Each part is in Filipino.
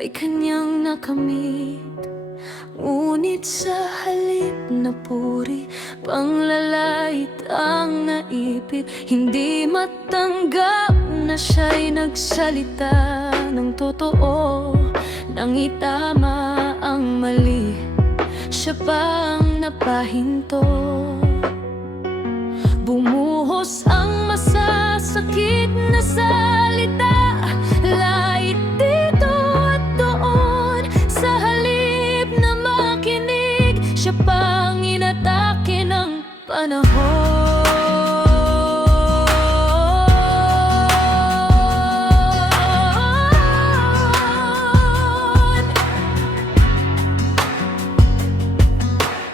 ay kanyang nakamit. Ngunit sa halip na puri, panglalait ang naipit. Hindi matanggap na siya'y nagsalita ng totoo. Nang itama ang mali, siya pang napahinto. Bumuhos ang masasakit na salita, lait dito at doon. Sa halip na makinig, siya pang inatake ng panahon.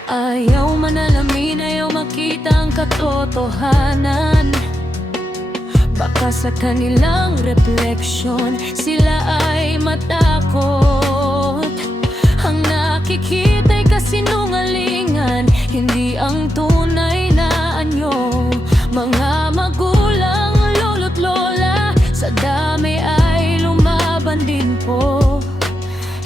Ayaw manalamin, ayaw makita ang katotohanan. Baka sa kanilang refleksyon sila ay matakot. Ang nakikita'y kasinungalingan, hindi ang tunay na anyo. Mga magulang, lolo't lola, sa dami ay lumaban din po.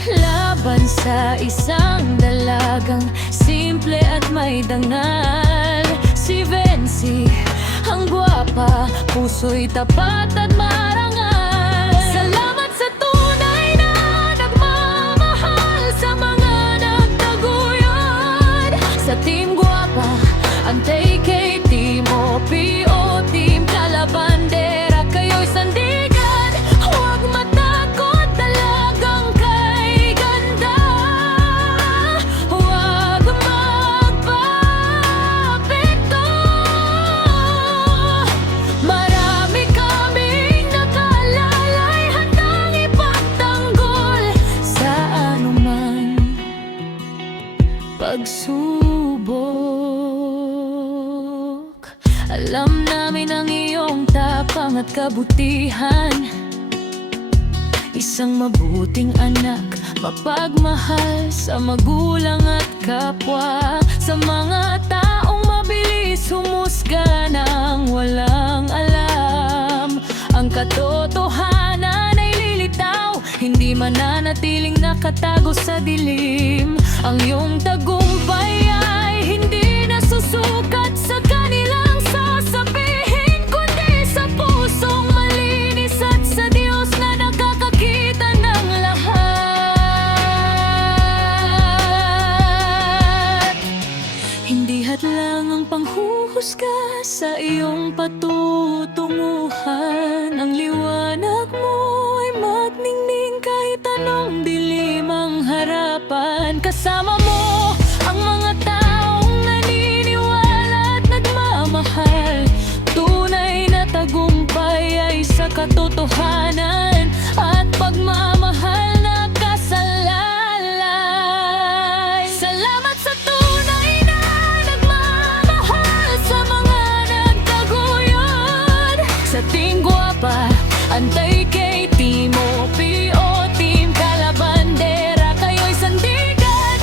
Laban sa isang dalagang simple at may dangal. Si Vency, ang gwapa, puso'y tapat at marangal. Salamat sa tunay na nagmamahal, sa mga nagtaguyod. Sa Team Gwapa, Antay kay Team OPO, Team Kalabandera, kayo'y sandigan. Huwag matakot, talagang kay ganda. Huwag magpapekto. Marami kaming nakalalay, handang ipagtanggol sa anuman pagsubok. Alam namin ang iyong tapang at kabutihan, isang mabuting anak, mapagmahal sa magulang at kapwa. Sa mga taong mabilis humusga nang walang alam, ang katotohanan ay lilitaw, hindi mananatiling nakatago sa dilim. Ang iyong tagumpay ay hindi nasusukat sa kanilang sasabihin, kundi sa pusong malinis at sa Diyos na nakakakita ng lahat. Hindi hadlang ang panghuhusga sa iyong patutunguhan. Ang liwanag mo ay magningning kahit anong dilim ang harapan. Kasama mo ang mga taong naniniwala at nagmamahal. Tunay na tagumpay ay sa katotohanan at pagmamahal na kasalalay. Salamat sa tunay na nagmamahal, sa mga nagtaguyod. Sa Team Gwapa, Antay kay Team OPO, Team Kalabandera, kayo'y sandigan.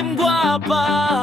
Team Guapa.